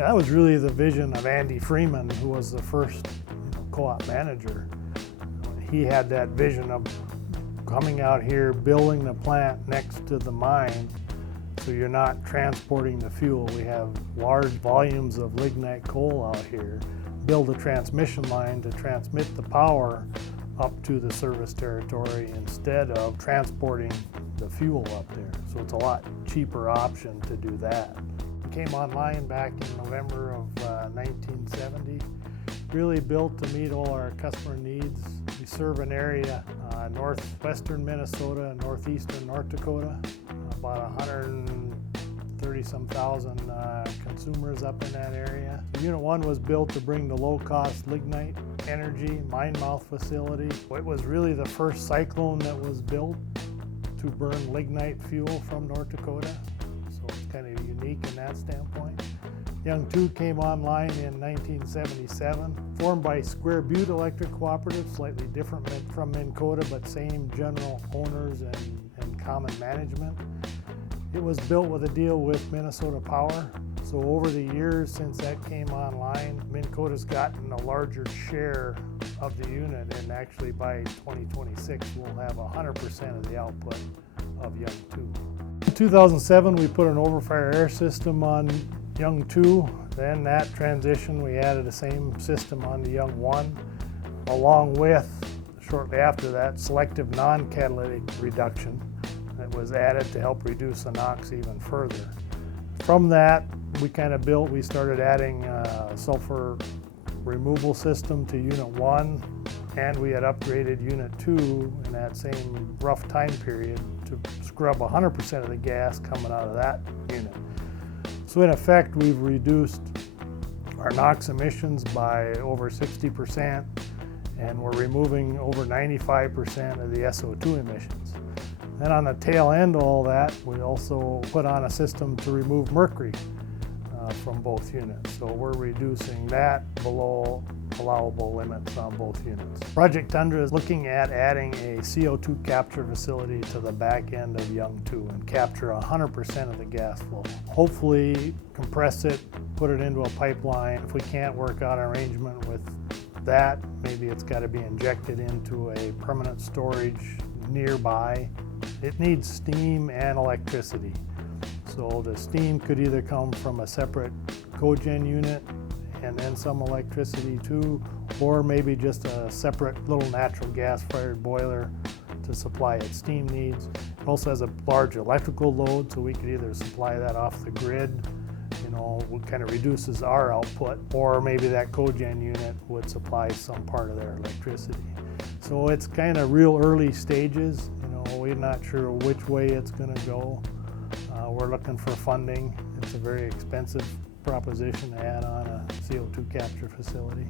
That was really the vision of Andy Freeman, who was the first co-op manager. He had that vision of coming out here, building the plant next to the mine, so you're not transporting the fuel. We have large volumes of lignite coal out here. Build a transmission line to transmit the power up to the service territory instead of transporting the fuel up there. So it's a lot cheaper option to do that. It came online back in November of 1970. Really built to meet all our customer needs. We serve an area, northwestern Minnesota and northeastern North Dakota, about 130-some thousand consumers up in that area. So Unit 1 was built to bring the low-cost lignite energy mine mouth facility. It was really the first cyclone that was built to burn lignite fuel from North Dakota, so it's kind of unique in that standpoint. Young 2 came online in 1977, formed by Square Butte Electric Cooperative, slightly different from Minnkota, but same general owners and common management. It was built with a deal with Minnesota Power. So over the years since that came online, Minnkota's gotten a larger share of the unit, and actually by 2026 we'll have 100% of the output of Young 2. In 2007 we put an overfire air system on Young 2. Then that transition we added the same system on the Young 1, along with, shortly after that, selective non-catalytic reduction that was added to help reduce the NOx even further. From that, we started adding a sulfur removal system to Unit 1, and we had upgraded Unit 2 in that same rough time period to scrub 100% of the gas coming out of that unit. So in effect, we've reduced our NOx emissions by over 60%, and we're removing over 95% of the SO2 emissions. Then on the tail end of all that, we also put on a system to remove mercury from both units. So we're reducing that below allowable limits on both units. Project Tundra is looking at adding a CO2 capture facility to the back end of Young 2 and capture 100% of the gas flow. Hopefully compress it, put it into a pipeline. If we can't work out an arrangement with that, maybe it's got to be injected into a permanent storage nearby. It needs steam and electricity. So the steam could either come from a separate cogen unit and then some electricity too, or maybe just a separate little natural gas fired boiler to supply its steam needs. It also has a large electrical load, so we could either supply that off the grid, what kind of reduces our output, or maybe that cogen unit would supply some part of their electricity. So it's kind of real early stages. We're not sure which way it's going to go. We're looking for funding. It's a very expensive proposition to add on a CO2 capture facility.